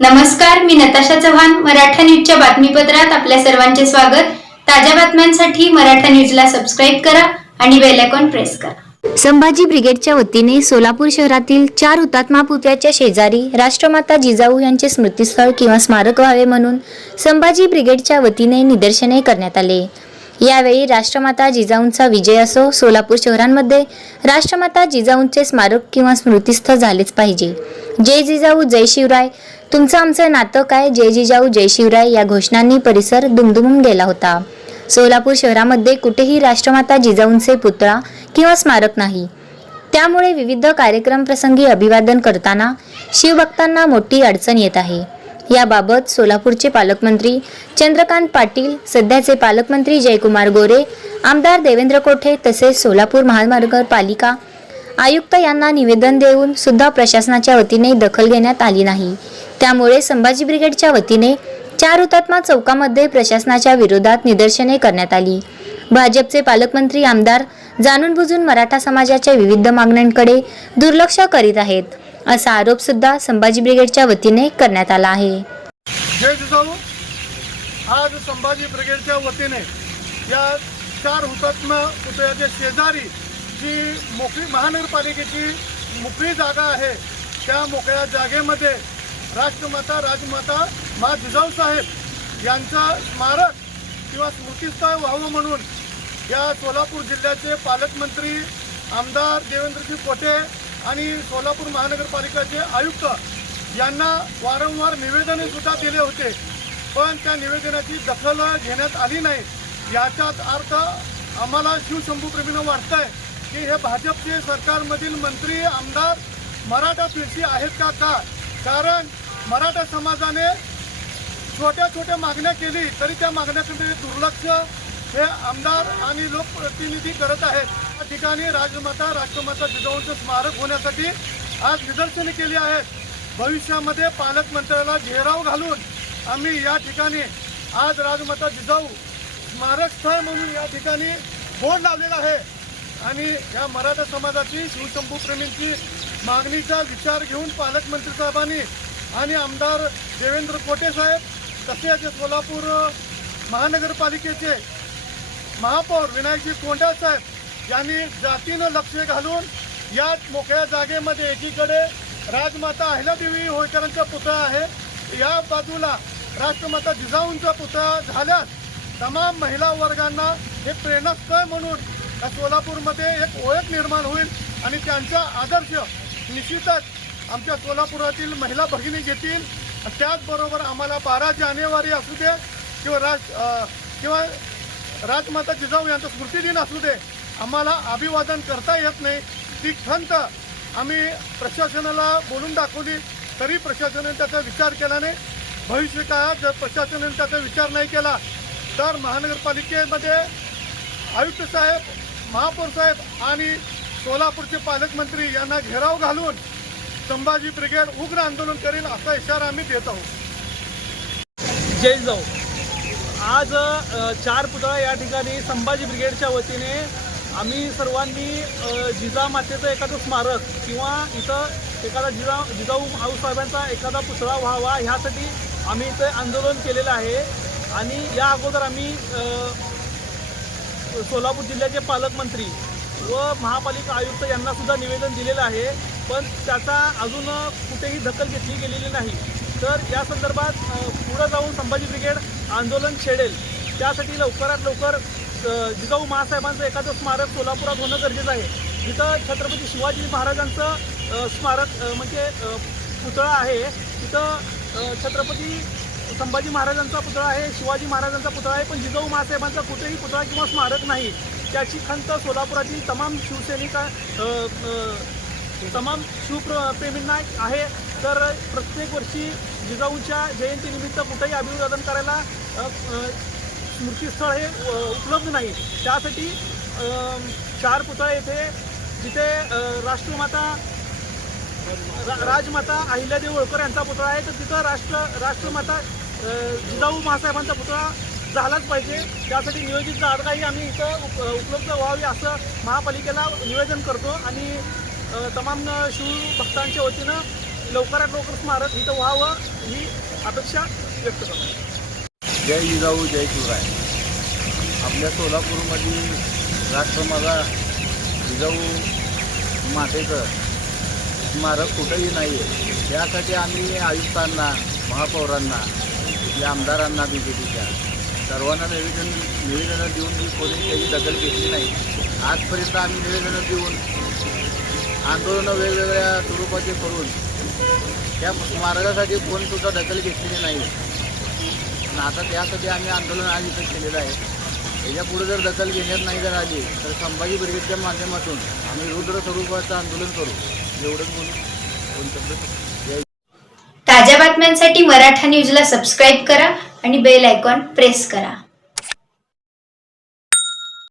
नमस्कार, मी नताशा चव्हाण. मराठा न्यूजच्या बातमीपत्रात आपल्या सर्वांचे स्वागत. ताज्या बातम्यांसाठी मराठा न्यूजला सबस्क्राईब करा आणि बेल आयकॉन प्रेस करा. संभाजी ब्रिगेडच्या वतीने सोलापूर शहरातील 4 हुतात्मा पुतळ्याच्या शेजारी राष्ट्रमाता जिजाऊ यांचे स्मृतिस्थळ किंवा स्मारक व्हावे म्हणून संभाजी ब्रिगेडच्या वतीने निदर्शने करण्यात आले. यावेळी राष्ट्रमाता जिजाऊंचा विजय असो, सोलापूर शहरांमध्ये राष्ट्रमाता जिजाऊंचे स्मारक किंवा स्मृतिस्थळ झालेच पाहिजे. जय जिजाऊ जय शिवराय, तुमचं आमचं नातं काय, जय जिजाऊ जय शिवराय या घोषणांनी परिसर दुमदुमून गेला होता. सोलापूर शहरामध्ये कुठेही राष्ट्रमाता जिजाऊंचे पुतळा किंवा स्मारक नाही. त्यामुळे विविध कार्यक्रम प्रसंगी अभिवादन करताना शिवभक्तांना मोठी अडचण येत आहे. याबाबत सोलापूरचे पालकमंत्री चंद्रकांत पाटील, सध्याचे पालकमंत्री जयकुमार गोरे, आमदार देवेंद्र कोठे तसेच सोलापूर महानगरपालिका आयुक्त यांना निवेदन देऊन सुद्धा प्रशासनाच्या वतीने दखल घेण्यात आली नाही. त्यामुळे संभाजी ब्रिगेडच्या वतीने 4 हुतात्मा चौकामध्ये प्रशासनाच्या विरोधात निदर्शने करण्यात आली. भाजपचे पालकमंत्री आमदार जाणून बुजून मराठा समाजाच्या विविध मागण्यांकडे दुर्लक्ष करीत आहेत, असा आरोप सुद्धा संभाजी ब्रिगेडच्या वतीने करण्यात आला आहे. जय जिजाऊ. आज संभाजी ब्रिगेडच्या वतीने या 4 हुतात्मा पुतळ्याच्या शेजारी जी मोकळी महानगरपालिकेची मोकळी जागा आहे, त्या मोकळ्या जागेमध्ये राष्ट्रमाता राजमाता मा जिजाऊ साहेब यांचा स्मारक किंवा स्मृतिस्थळ व्हावं म्हणून या सोलापूर जिल्ह्याचे पालकमंत्री आमदार देवेंद्रजी कोठे आणि सोलापूर महानगरपालिकेचे आयुक्त यांना वारंवार निवेदने सुद्धा दिले होते, पण त्या निवेदनाची दखल घेण्यात आली नाही. याचाच अर्थ आम्हाला शिवशंभूप्रेमींना वाटतंय की हे भाजपचे सरकारमधील मंत्री आमदार मराठा फिरसी आहेत का? कारण मराठा समाजाने छोट्या छोट्या मागण्या केली तरी त्या मागण्याकडे दुर्लक्ष हे आमदार आणि लोकप्रतिनिधी करत आहेत. या ठिकाणी राष्ट्रमाता जिजाऊंचं स्मारक होण्यासाठी आज निदर्शने केली आहेत. भविष्यामध्ये पालकमंत्र्याला घेराव घालून आम्ही या ठिकाणी आज राजमाता जिजाऊ स्मारक स्थळ म्हणून या ठिकाणी बोर्ड लावलेला आहे आणि या मराठा समाजाची शिवशंभूप्रेमींची मागणीचा विचार घेऊन पालकमंत्री साहेबांनी आणि आमदार देवेंद्र कोठे साहेब तसेच सोलापूर महानगरपालिकेचे महापौर विनायकजी कोंढा साहेब यांनी जातीनं लक्ष घालून या मोकळ्या जागेमध्ये एकीकडे राजमाता अहिल्यादेवी होळकरांचा पुतळा आहे, या बाजूला राष्ट्रमाता जिजाऊंचा पुतळा झाल्यास तमाम महिला वर्गांना हे प्रेरणास्थळ म्हणून या सोलापूरमध्ये एक ओळख निर्माण होईल आणि त्यांचा आदर्श निश्चितच आमच्या सोलापुरातील महिला भगिनी घेतील. त्याचबरोबर आम्हाला 12 जानेवारी असू दे किंवा राजमाता जिजाऊ यांचा स्मृतिदिन असू दे, आम्हाला अभिवादन करता येत नाही. ती खंत आम्ही प्रशासनाला बोलून दाखवली तरी प्रशासनाने त्याचा विचार केला नाही. भविष्य काळात जर प्रशासनाने त्याचा विचार नाही केला तर महानगरपालिकेमध्ये आयुक्त साहेब, महापौर साहेब आणि सोलापूरचे पालकमंत्री यांना घेराव घालून संभाजी ब्रिगेड उग्र आंदोलन करेल असा इशारा आम्ही देत आहोत. जय जिजाऊ. आज 4 पुतळा या ठिकाणी संभाजी ब्रिगेडच्या वतीने आम्ही सर्वांनी जिजामातेचं एखादं स्मारक किंवा इथं एखादा जिजाऊ आऊसाहेबांचा एखादा पुतळा व्हावा ह्यासाठी आम्ही इथं आंदोलन केलेलं आहे. आणि या अगोदर आम्ही सोलापूर जिल्ह्याचे पालकमंत्री व महापालिका आयुक्त यांना सुद्धा निवेदन दिलेलं आहे, पण त्याचा अजून कुठेही दखल घेतली गेलेली नाही. तर या संदर्भात पुढं जाऊन संभाजी ब्रिगेड आंदोलन छेडेल. त्यासाठी लवकरात लवकर जिजाऊ महासाहेबांचं एखादं स्मारक सोलापुरात होणं गरजेचं आहे. जिथं छत्रपती शिवाजी महाराजांचं स्मारक म्हणजे पुतळा आहे, तिथं छत्रपती संभाजी महाराजांचा पुतळा आहे, शिवाजी महाराजांचा पुतळा आहे, पण जिजाऊ महासाहेबांचा कुठेही पुतळा किंवा स्मारक नाही. त्याची खंत सोलापुरातील तमाम तमाम शिवप्रेमींना आहे. तर प्रत्येक वर्षी जिजाऊंच्या जयंतीनिमित्त कुठेही अभिवादन करायला स्मृतिस्थळ हे उपलब्ध नाही. त्यासाठी 4 पुतळे येथे जिथे राजमाता अहिल्यादेवी होळकर यांचा पुतळा आहे, तर तिथं राष्ट्रमाता जिजाऊ महासाहेबांचा पुतळा झालाच पाहिजे. त्यासाठी नियोजित जागाही आम्ही इथं उपलब्ध व्हावी असं महापालिकेला निवेदन करतो आणि तमाम शिवभक्तांच्या वतीनं लवकरात लवकर स्मारक इथं व्हावं ही अपेक्षा व्यक्त करतो. जय जिजाऊ जय शिवराय. आपल्या सोलापूरमध्ये राष्ट्रमाता जिजाऊ मातेचं स्मारक कुठंही नाही आहे. त्यासाठी आम्ही आयुक्तांना, महापौरांना, इथल्या आमदारांना, बी जे पीच्या सर्वांना निवेदनं देऊन मी कोणी त्याची दखल घेतली नाही. आजपर्यंत आम्ही निवेदनं देऊन आंदोलनं वेगवेगळ्या स्वरूपाचे करून त्या स्मारकासाठी कोणसुद्धा दखल घेतलेली नाही. आणि आता त्यासाठी आम्ही आंदोलन आज इथं केलेलं आहे. याच्यापुढे जर दखल घेण्यात नाही जर आली तर संभाजी ब्रिगेडच्या माध्यमातून आम्ही रुद्र स्वरूपाचं आंदोलन करू. एवढंच बोलून ताज्या बातम्यांसाठी मराठा न्यूजला सबस्क्राईब करा आणि बेल आयकॉन प्रेस करा.